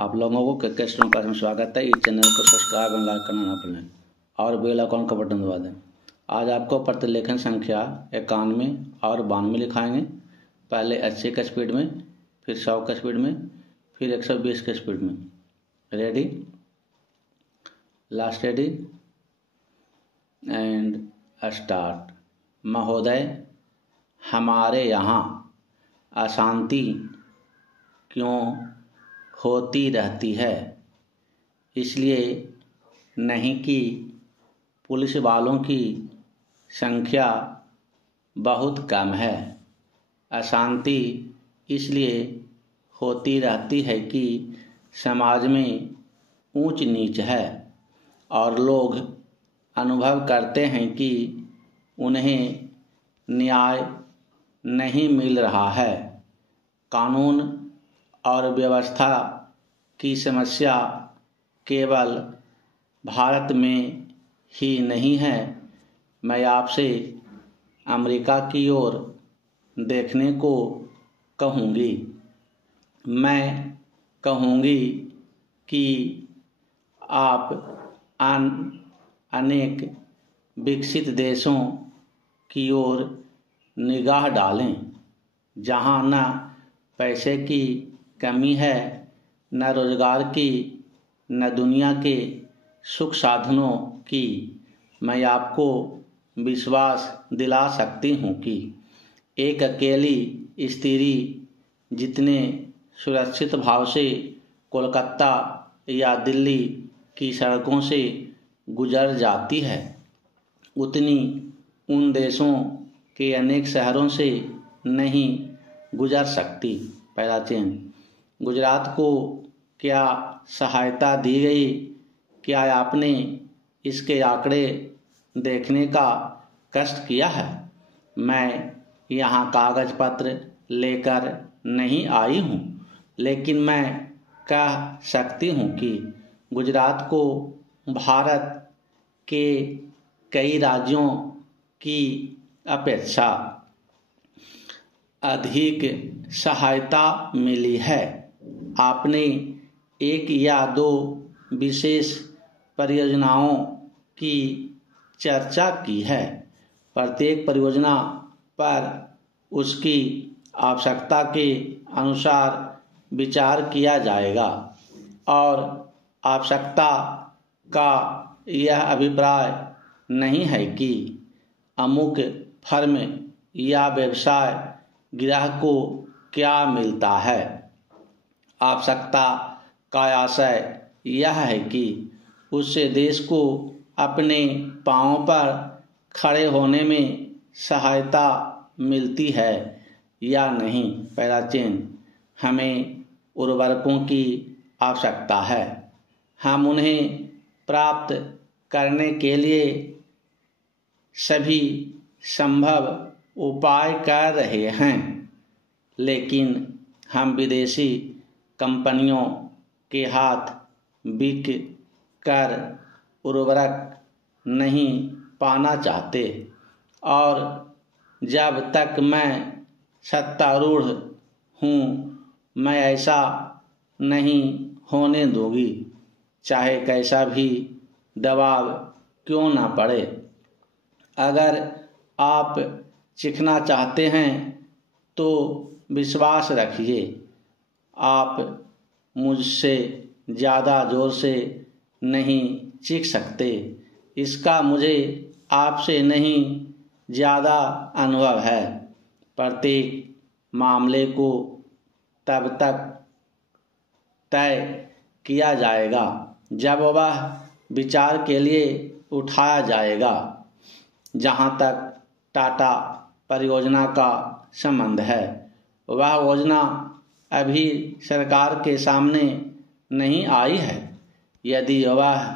आप लोगों को क्रिकेट क्लास में स्वागत है। इस चैनल को सब्सक्राइब और लाइक करना ना भूलें और बेल आइकन का बटन दबा दें। आज आपको प्रतिलेखन संख्या 91 और 92 लिखाएंगे। पहले 80 का स्पीड में, फिर 100 का स्पीड में, फिर 120 के स्पीड में। Ready, last ready and start. महोदय, हमारे यहाँ अशांति क्यों होती रहती है? इसलिए नहीं कि पुलिस वालों की संख्या बहुत कम है। अशांति इसलिए होती रहती है कि समाज में ऊंच नीच है और लोग अनुभव करते हैं कि उन्हें न्याय नहीं मिल रहा है। कानून और व्यवस्था की समस्या केवल भारत में ही नहीं है। मैं आपसे अमेरिका की ओर देखने को कहूँगी। मैं कहूँगी कि आप अनेक विकसित देशों की ओर निगाह डालें, जहाँ न पैसे की कमी है, न रोजगार की, न दुनिया के सुख साधनों की। मैं आपको विश्वास दिला सकती हूँ कि एक अकेली स्त्री जितने सुरक्षित भाव से कोलकाता या दिल्ली की सड़कों से गुजर जाती है, उतनी उन देशों के अनेक शहरों से नहीं गुजर सकती। पहला चेन। गुजरात को क्या सहायता दी गई? क्या आपने इसके आंकड़े देखने का कष्ट किया है? मैं यहाँ कागज पत्र लेकर नहीं आई हूँ, लेकिन मैं कह सकती हूँ कि गुजरात को भारत के कई राज्यों की अपेक्षा अधिक सहायता मिली है। आपने एक या दो विशेष परियोजनाओं की चर्चा की है। प्रत्येक परियोजना पर उसकी आवश्यकता के अनुसार विचार किया जाएगा और आवश्यकता का यह अभिप्राय नहीं है कि अमुक फर्म या व्यवसाय ग्राहक को क्या मिलता है। आवश्यकता का आशय यह है कि उससे देश को अपने पांवों पर खड़े होने में सहायता मिलती है या नहीं। पहला चेन। हमें उर्वरकों की आवश्यकता है। हम उन्हें प्राप्त करने के लिए सभी संभव उपाय कर रहे हैं, लेकिन हम विदेशी कंपनियों के हाथ बिक कर उर्वरक नहीं पाना चाहते और जब तक मैं सत्तारूढ़ हूँ मैं ऐसा नहीं होने दूंगी, चाहे कैसा भी दबाव क्यों ना पड़े। अगर आप चिखना चाहते हैं तो विश्वास रखिए, आप मुझसे ज़्यादा जोर से नहीं चीख सकते। इसका मुझे आपसे नहीं ज़्यादा अनुभव है। प्रत्येक मामले को तब तक तय किया जाएगा जब वह विचार के लिए उठाया जाएगा। जहाँ तक टाटा परियोजना का संबंध है, वह योजना अभी सरकार के सामने नहीं आई है। यदि वह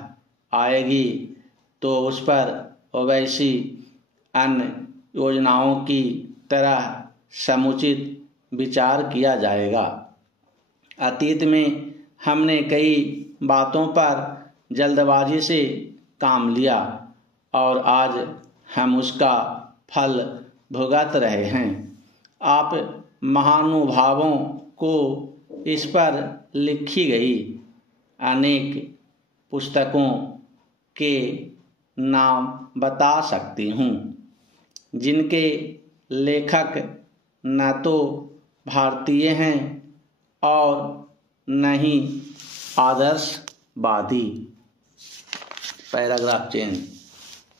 आएगी तो उस पर वैसी अन्य योजनाओं की तरह समुचित विचार किया जाएगा। अतीत में हमने कई बातों पर जल्दबाजी से काम लिया और आज हम उसका फल भुगत रहे हैं। आप महानुभावों को इस पर लिखी गई अनेक पुस्तकों के नाम बता सकती हूँ जिनके लेखक न तो भारतीय हैं और न ही आदर्शवादी। Paragraph change.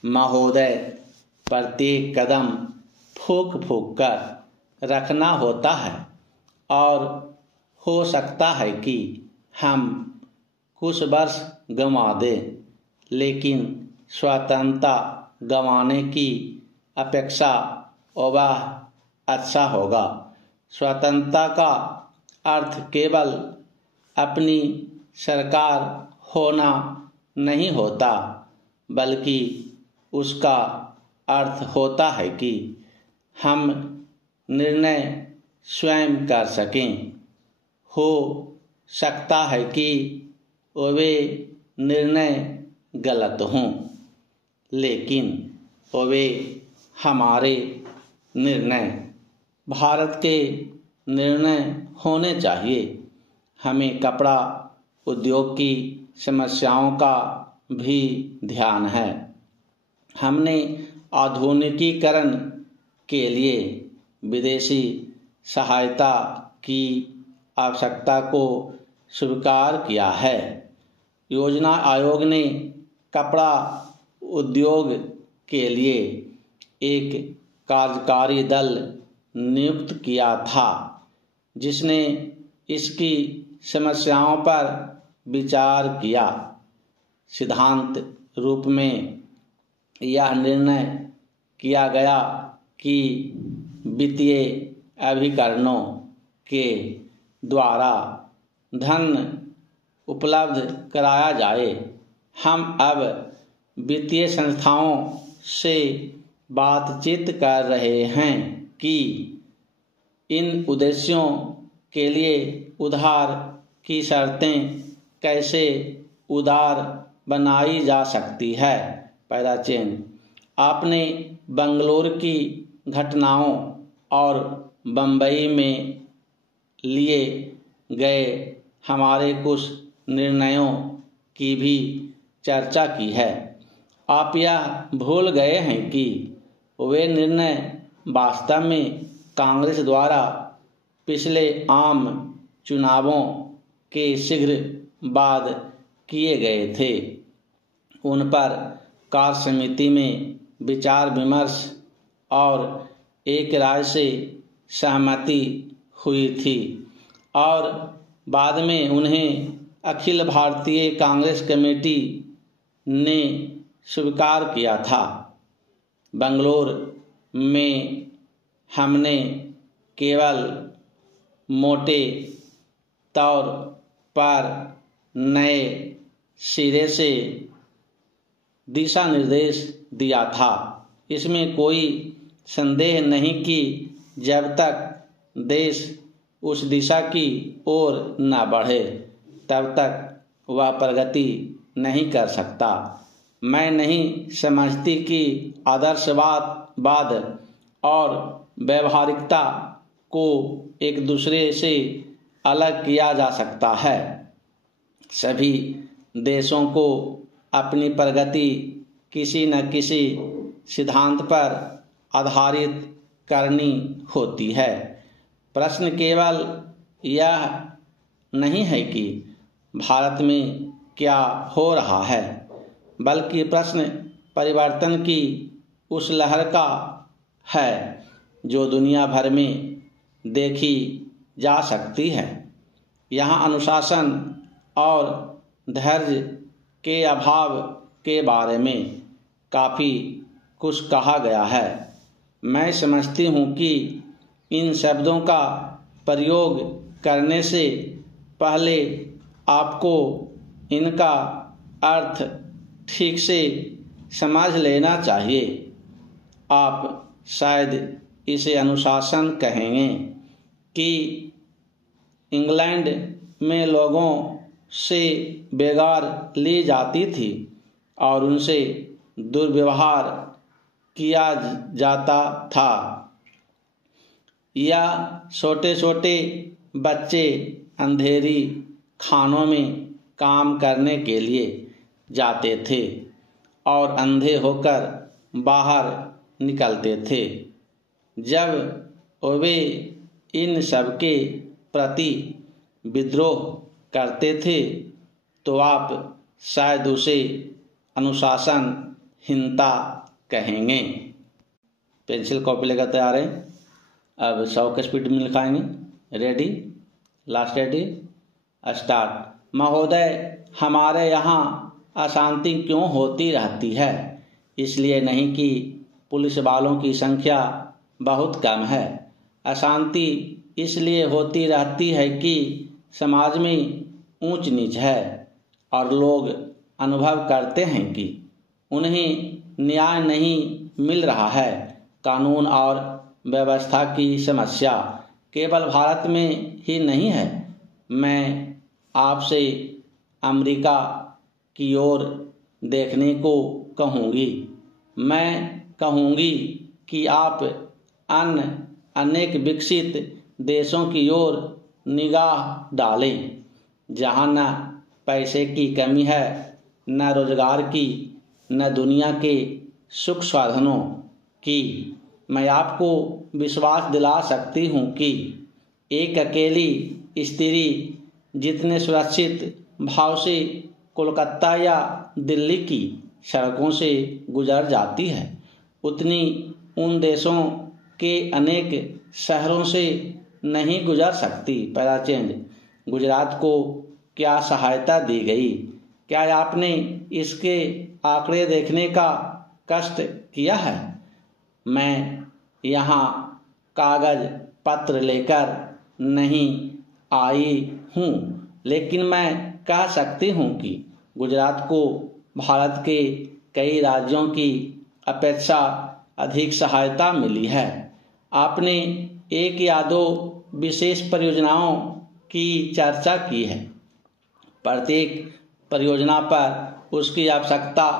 महोदय, प्रत्येक कदम फूंक फूंक कर रखना होता है और हो सकता है कि हम कुछ वर्ष गंवा दें, लेकिन स्वतंत्रता गंवाने की अपेक्षा वह अच्छा होगा। स्वतंत्रता का अर्थ केवल अपनी सरकार होना नहीं होता, बल्कि उसका अर्थ होता है कि हम निर्णय स्वयं कर सकें। हो सकता है कि वे निर्णय गलत हों, लेकिन वे हमारे निर्णय, भारत के निर्णय होने चाहिए। हमें कपड़ा उद्योग की समस्याओं का भी ध्यान है। हमने आधुनिकीकरण के लिए विदेशी सहायता की आवश्यकता को स्वीकार किया है। योजना आयोग ने कपड़ा उद्योग के लिए एक कार्यकारी दल नियुक्त किया था, जिसने इसकी समस्याओं पर विचार किया। सिद्धांत रूप में यह निर्णय किया गया कि वित्तीय अभिकरणों के द्वारा धन उपलब्ध कराया जाए। हम अब वित्तीय संस्थाओं से बातचीत कर रहे हैं कि इन उद्देश्यों के लिए उधार की शर्तें कैसे उदार बनाई जा सकती है। पैराचेन। आपने बंगलोर की घटनाओं और बम्बई में लिए गए हमारे कुछ निर्णयों की भी चर्चा की है। आप यह भूल गए हैं कि वे निर्णय वास्तव में कांग्रेस द्वारा पिछले आम चुनावों के शीघ्र बाद किए गए थे। उन पर कार्य समिति में विचार विमर्श और एक राय से सहमति हुई थी और बाद में उन्हें अखिल भारतीय कांग्रेस कमेटी ने स्वीकार किया था। बंगलोर में हमने केवल मोटे तौर पर नए सिरे से दिशा निर्देश दिया था। इसमें कोई संदेह नहीं कि जब तक देश उस दिशा की ओर न बढ़े तब तक वह प्रगति नहीं कर सकता। मैं नहीं समझती कि आदर्शवाद और व्यवहारिकता को एक दूसरे से अलग किया जा सकता है। सभी देशों को अपनी प्रगति किसी न किसी सिद्धांत पर आधारित करनी होती है। प्रश्न केवल यह नहीं है कि भारत में क्या हो रहा है, बल्कि प्रश्न परिवर्तन की उस लहर का है जो दुनिया भर में देखी जा सकती है। यहाँ अनुशासन और धैर्य के अभाव के बारे में काफ़ी कुछ कहा गया है। मैं समझती हूँ कि इन शब्दों का प्रयोग करने से पहले आपको इनका अर्थ ठीक से समझ लेना चाहिए। आप शायद इसे अनुशासन कहेंगे कि इंग्लैंड में लोगों से बेगार ली जाती थी और उनसे दुर्व्यवहार किया जाता था, या छोटे छोटे बच्चे अंधेरी खानों में काम करने के लिए जाते थे और अंधे होकर बाहर निकलते थे। जब वे इन सबके प्रति विद्रोह करते थे तो आप शायद उसे अनुशासनहीनता कहेंगे। पेंसिल कॉपी लेकर तैयार है। अब 100 के स्पीड में लिखाएंगे। Ready, last ready, start. महोदय, हमारे यहाँ अशांति क्यों होती रहती है? इसलिए नहीं कि पुलिस वालों की संख्या बहुत कम है। अशांति इसलिए होती रहती है कि समाज में ऊंच नीच है और लोग अनुभव करते हैं कि उन्हें न्याय नहीं मिल रहा है। कानून और व्यवस्था की समस्या केवल भारत में ही नहीं है। मैं आपसे अमेरिका की ओर देखने को कहूँगी। मैं कहूँगी कि आप अनेक विकसित देशों की ओर निगाह डालें, जहाँ न पैसे की कमी है, न रोजगार की, न दुनिया के सुख साधनों की। मैं आपको विश्वास दिला सकती हूँ कि एक अकेली स्त्री जितने सुरक्षित भाव से कोलकाता या दिल्ली की सड़कों से गुजर जाती है, उतनी उन देशों के अनेक शहरों से नहीं गुजर सकती। पहला चेंज। गुजरात को क्या सहायता दी गई? क्या आपने इसके आंकड़े देखने का कष्ट किया है? मैं यहाँ कागज पत्र लेकर नहीं आई हूँ, लेकिन मैं कह सकती हूँ कि गुजरात को भारत के कई राज्यों की अपेक्षा अधिक सहायता मिली है। आपने एक या दो विशेष परियोजनाओं की चर्चा की है। प्रत्येक परियोजना पर उसकी आवश्यकता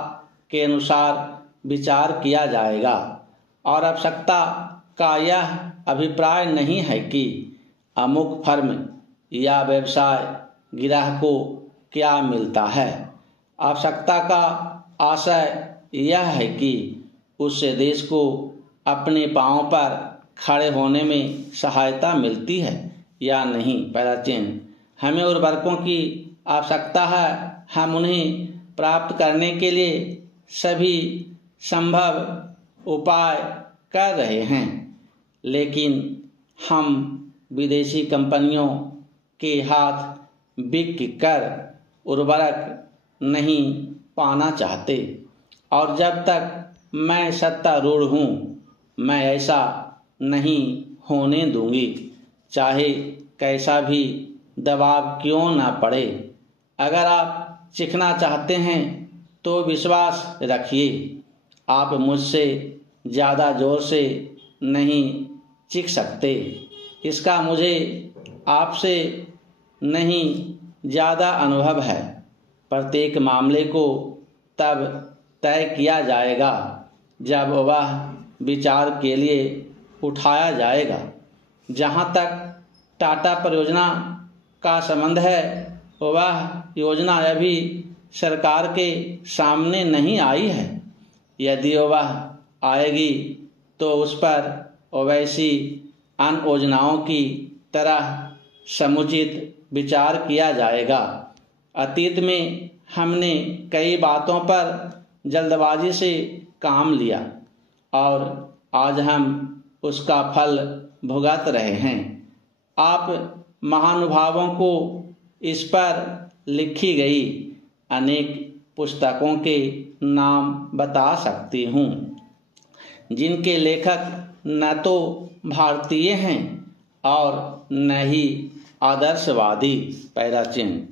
के अनुसार विचार किया जाएगा और आवश्यकता का यह अभिप्राय नहीं है कि अमुक फर्म या व्यवसाय गिराह को क्या मिलता है। आवश्यकता का आशय यह है कि उससे देश को अपने पांवों पर खड़े होने में सहायता मिलती है या नहीं। पहला चेंज। हमें उर्वरकों की आवश्यकता है। हम उन्हें प्राप्त करने के लिए सभी संभव उपाय कर रहे हैं, लेकिन हम विदेशी कंपनियों के हाथ बिक कर उर्वरक नहीं पाना चाहते और जब तक मैं सत्तारूढ़ हूँ मैं ऐसा नहीं होने दूंगी, चाहे कैसा भी दबाव क्यों ना पड़े। अगर आप सीखना चाहते हैं तो विश्वास रखिए, आप मुझसे ज़्यादा जोर से नहीं सीख सकते। इसका मुझे आपसे नहीं ज़्यादा अनुभव है। प्रत्येक मामले को तब तय किया जाएगा जब वह विचार के लिए उठाया जाएगा। जहाँ तक टाटा परियोजना का संबंध है, वह योजना अभी सरकार के सामने नहीं आई है। यदि वह आएगी तो उस पर वैसी अन्य योजनाओं की तरह समुचित विचार किया जाएगा। अतीत में हमने कई बातों पर जल्दबाजी से काम लिया और आज हम उसका फल भुगत रहे हैं। आप महानुभावों को इस पर लिखी गई अनेक पुस्तकों के नाम बता सकती हूँ, जिनके लेखक न तो भारतीय हैं और न ही आदर्शवादी। पहला चिन्ह।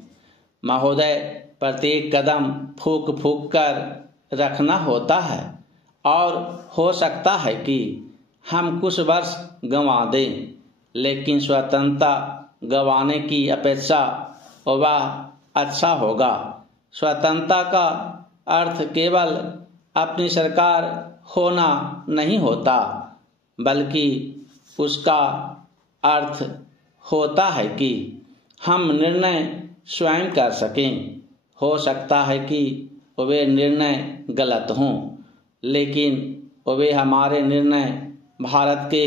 महोदय, प्रत्येक कदम फूंक फूंक कर रखना होता है और हो सकता है कि हम कुछ वर्ष गंवा दें, लेकिन स्वतंत्रता गंवाने की अपेक्षा वह अच्छा होगा। स्वतंत्रता का अर्थ केवल अपनी सरकार होना नहीं होता, बल्कि उसका अर्थ होता है कि हम निर्णय स्वयं कर सकें। हो सकता है कि वे निर्णय गलत हों, लेकिन वे हमारे निर्णय, भारत के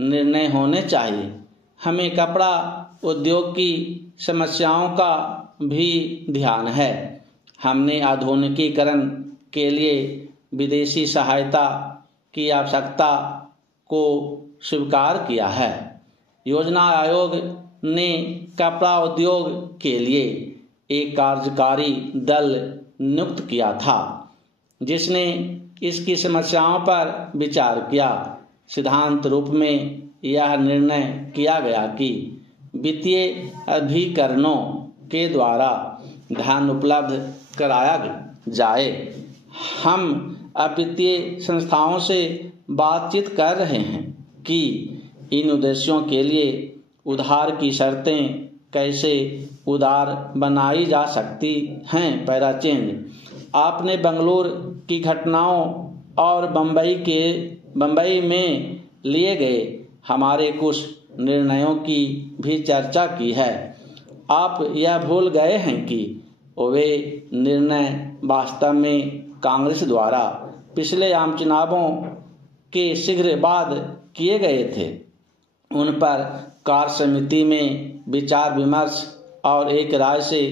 निर्णय होने चाहिए। हमें कपड़ा उद्योग की समस्याओं का भी ध्यान है। हमने आधुनिकीकरण के लिए विदेशी सहायता की आवश्यकता को स्वीकार किया है। योजना आयोग ने कपड़ा उद्योग के लिए एक कार्यकारी दल नियुक्त किया था, जिसने इसकी समस्याओं पर विचार किया। सिद्धांत रूप में यह निर्णय किया गया कि वित्तीय अभिकरणों के द्वारा धन उपलब्ध कराया जाए। हम अब वित्तीय संस्थाओं से बातचीत कर रहे हैं कि इन उद्देश्यों के लिए उधार की शर्तें कैसे उदार बनाई जा सकती हैं। Para change. आपने बंगलुरु की घटनाओं और बम्बई में लिए गए हमारे कुछ निर्णयों की भी चर्चा की है। आप यह भूल गए हैं कि वे निर्णय वास्तव में कांग्रेस द्वारा पिछले आम चुनावों के शीघ्र बाद किए गए थे। उन पर कार्य समिति में विचार विमर्श और एक राय से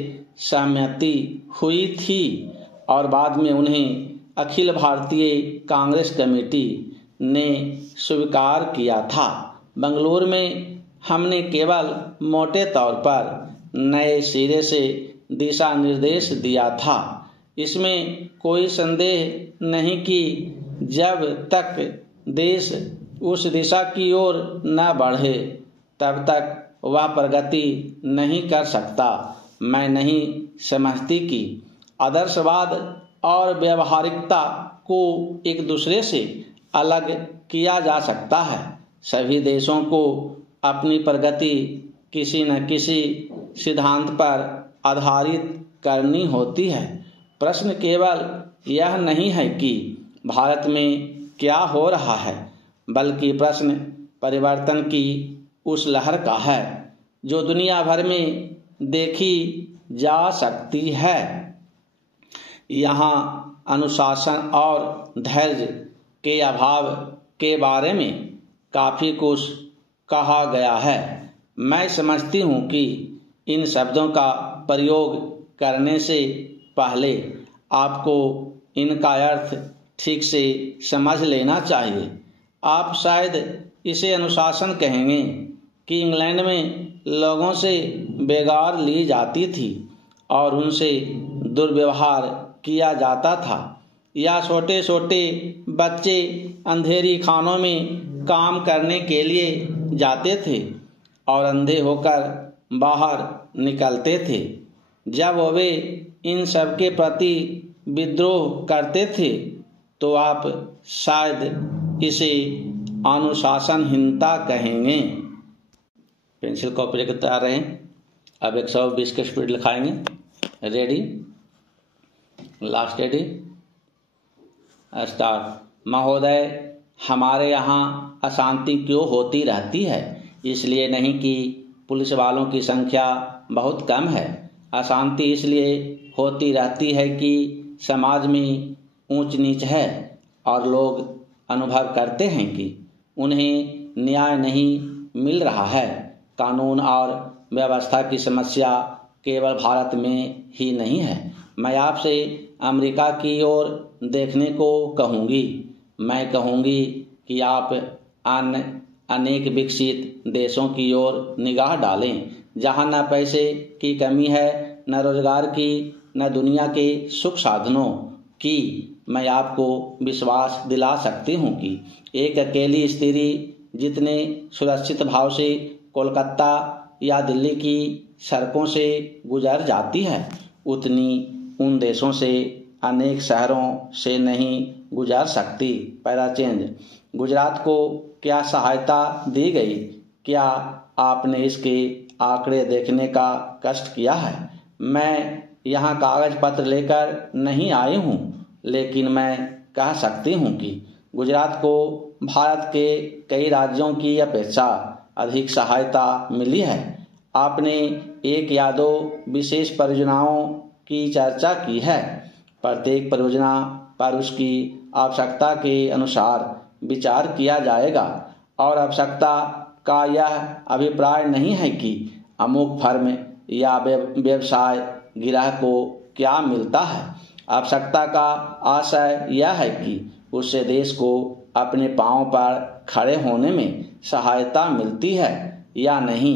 सहमति हुई थी और बाद में उन्हें अखिल भारतीय कांग्रेस कमेटी ने स्वीकार किया था। बंगलुरु में हमने केवल मोटे तौर पर नए सिरे से दिशा निर्देश दिया था। इसमें कोई संदेह नहीं कि जब तक देश उस दिशा की ओर न बढ़े तब तक वह प्रगति नहीं कर सकता। मैं नहीं समझती कि आदर्शवाद और व्यवहारिकता को एक दूसरे से अलग किया जा सकता है। सभी देशों को अपनी प्रगति किसी न किसी सिद्धांत पर आधारित करनी होती है। प्रश्न केवल यह नहीं है कि भारत में क्या हो रहा है, बल्कि प्रश्न परिवर्तन की उस लहर का है जो दुनिया भर में देखी जा सकती है। यहाँ अनुशासन और धैर्य के अभाव के बारे में काफ़ी कुछ कहा गया है। मैं समझती हूँ कि इन शब्दों का प्रयोग करने से पहले आपको इनका अर्थ ठीक से समझ लेना चाहिए। आप शायद इसे अनुशासन कहेंगे कि इंग्लैंड में लोगों से बेगार ली जाती थी और उनसे दुर्व्यवहार किया जाता था, या छोटे छोटे बच्चे अंधेरी खानों में काम करने के लिए जाते थे और अंधे होकर बाहर निकलते थे। जब वे इन सब के प्रति विद्रोह करते थे तो आप शायद इसे अनुशासनहीनता कहेंगे। पेंसिल कॉपी लेकर तैयार रहें। अब 120 की स्पीड लिखाएंगे। Ready, last ready, start. महोदय, हमारे यहाँ अशांति क्यों होती रहती है? इसलिए नहीं कि पुलिस वालों की संख्या बहुत कम है। अशांति इसलिए होती रहती है कि समाज में ऊंच नीच है और लोग अनुभव करते हैं कि उन्हें न्याय नहीं मिल रहा है। कानून और व्यवस्था की समस्या केवल भारत में ही नहीं है। मैं आपसे अमेरिका की ओर देखने को कहूँगी। मैं कहूँगी कि आप अन्य अनेक विकसित देशों की ओर निगाह डालें, जहाँ न पैसे की कमी है, न रोजगार की, न दुनिया के सुख साधनों की। मैं आपको विश्वास दिला सकती हूँ कि एक अकेली स्त्री जितने सुरक्षित भाव से कोलकाता या दिल्ली की सड़कों से गुजर जाती है, उतनी उन देशों से अनेक शहरों से नहीं गुजर सकती। Para change. गुजरात को क्या सहायता दी गई? क्या आपने इसके आंकड़े देखने का कष्ट किया है? मैं यहाँ कागज पत्र लेकर नहीं आई हूँ, लेकिन मैं कह सकती हूँ कि गुजरात को भारत के कई राज्यों की अपेक्षा अधिक सहायता मिली है। आपने एक या दो विशेष परियोजनाओं की चर्चा की है। प्रत्येक परियोजना पर उसकी आवश्यकता के अनुसार विचार किया जाएगा और आवश्यकता का यह अभिप्राय नहीं है कि अमुक फर्म या व्यवसाय गिराह को क्या मिलता है। आवश्यकता का आशय यह है कि उससे देश को अपने पांव पर खड़े होने में सहायता मिलती है या नहीं।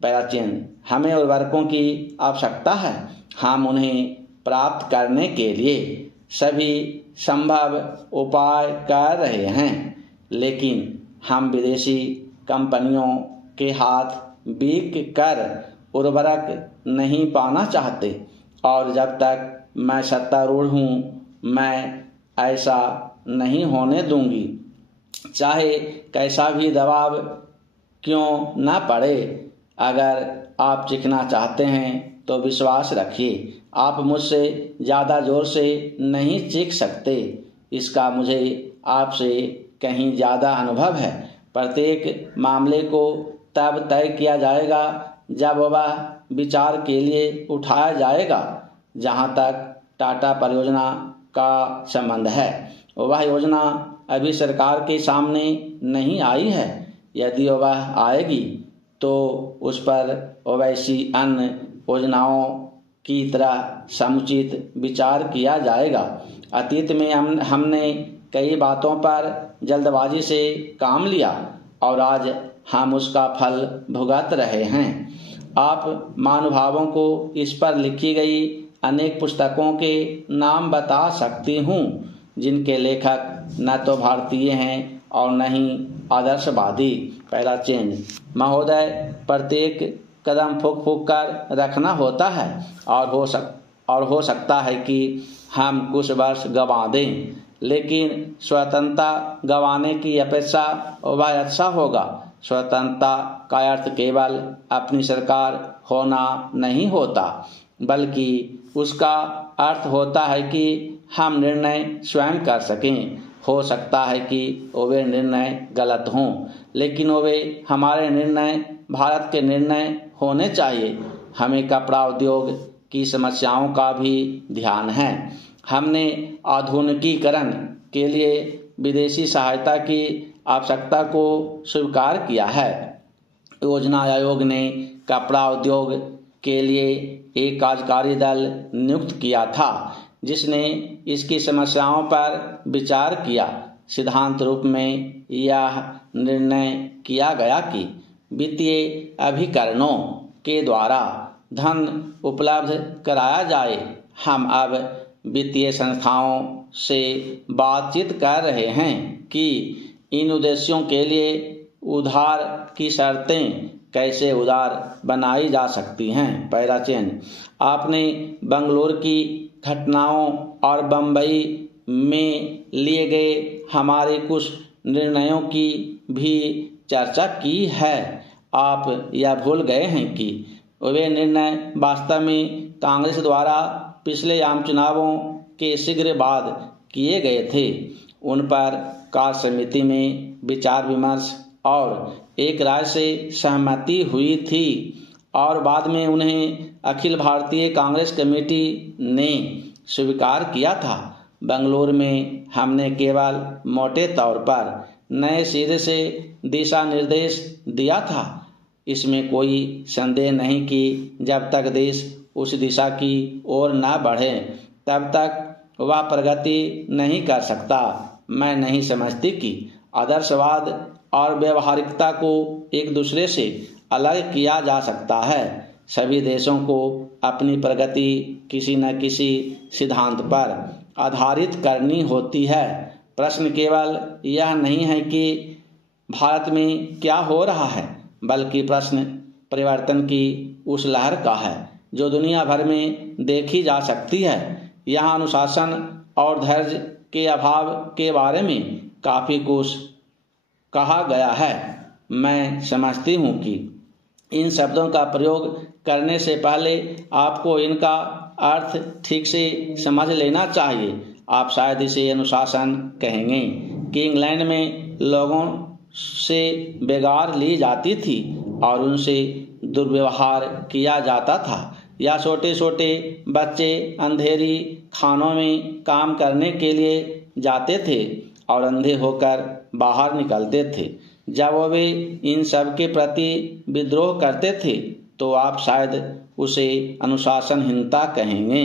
पैराचीन, हमें उर्वरकों की आवश्यकता है। हम उन्हें प्राप्त करने के लिए सभी संभव उपाय कर रहे हैं, लेकिन हम विदेशी कंपनियों के हाथ बिक कर उर्वरक नहीं पाना चाहते और जब तक मैं सत्तारूढ़ हूँ मैं ऐसा नहीं होने दूंगी, चाहे कैसा भी दबाव क्यों न पड़े। अगर आप चिखना चाहते हैं तो विश्वास रखिए, आप मुझसे ज़्यादा जोर से नहीं चीख सकते। इसका मुझे आपसे कहीं ज़्यादा अनुभव है। प्रत्येक मामले को तब तय किया जाएगा जब वह विचार के लिए उठाया जाएगा। जहाँ तक टाटा परियोजना का संबंध है, वह योजना अभी सरकार के सामने नहीं आई है। यदि वह आएगी तो उस पर वैसी अन्य योजनाओं की तरह समुचित विचार किया जाएगा। अतीत में हमने कई बातों पर जल्दबाजी से काम लिया और आज हम उसका फल भुगत रहे हैं। आप महानुभावों को इस पर लिखी गई अनेक पुस्तकों के नाम बता सकती हूँ जिनके लेखक न तो भारतीय हैं और न ही आदर्शवादी। पहला चेंज महोदय, प्रत्येक कदम फूक फूक कर रखना होता है और हो सकता है कि हम कुछ वर्ष गंवा दें, लेकिन स्वतंत्रता गंवाने की अपेक्षा वह अच्छा होगा। स्वतंत्रता का अर्थ केवल अपनी सरकार होना नहीं होता, बल्कि उसका अर्थ होता है कि हम निर्णय स्वयं कर सकें। हो सकता है कि वे निर्णय गलत हों, लेकिन वे हमारे निर्णय भारत के निर्णय होने चाहिए। हमें कपड़ा उद्योग की समस्याओं का भी ध्यान है। हमने आधुनिकीकरण के लिए विदेशी सहायता की आवश्यकता को स्वीकार किया है। योजना आयोग ने कपड़ा उद्योग के लिए एक कार्यकारी दल नियुक्त किया था जिसने इसकी समस्याओं पर विचार किया। सिद्धांत रूप में यह निर्णय किया गया कि वित्तीय अभिकरणों के द्वारा धन उपलब्ध कराया जाए। हम अब वित्तीय संस्थाओं से बातचीत कर रहे हैं कि इन उद्देश्यों के लिए उधार की शर्तें कैसे उदार बनाई जा सकती हैं। पहला चयन, आपने बंगलोर की घटनाओं और बम्बई में लिए गए हमारे कुछ निर्णयों की भी चर्चा की है। आप यह भूल गए हैं कि वे निर्णय वास्तव में कांग्रेस द्वारा पिछले आम चुनावों के शीघ्र बाद किए गए थे। उन पर कार्य समिति में विचार विमर्श और एक राय से सहमति हुई थी और बाद में उन्हें अखिल भारतीय कांग्रेस कमेटी ने स्वीकार किया था। बंगलुरु में हमने केवल मोटे तौर पर नए सिरे से दिशा निर्देश दिया था। इसमें कोई संदेह नहीं कि जब तक देश उस दिशा की ओर न बढ़े तब तक वह प्रगति नहीं कर सकता। मैं नहीं समझती कि आदर्शवाद और व्यवहारिकता को एक दूसरे से अलग किया जा सकता है। सभी देशों को अपनी प्रगति किसी न किसी सिद्धांत पर आधारित करनी होती है। प्रश्न केवल यह नहीं है कि भारत में क्या हो रहा है, बल्कि प्रश्न परिवर्तन की उस लहर का है जो दुनिया भर में देखी जा सकती है। यहाँ अनुशासन और धैर्य के अभाव के बारे में काफ़ी कुछ कहा गया है। मैं समझती हूँ कि इन शब्दों का प्रयोग करने से पहले आपको इनका अर्थ ठीक से समझ लेना चाहिए। आप शायद इसे अनुशासन कहेंगे कि इंग्लैंड में लोगों से बेगार ली जाती थी और उनसे दुर्व्यवहार किया जाता था, या छोटे छोटे बच्चे अंधेरी खानों में काम करने के लिए जाते थे और अंधे होकर बाहर निकलते थे। जब वे इन सब के प्रति विद्रोह करते थे तो आप शायद उसे अनुशासनहीनता कहेंगे।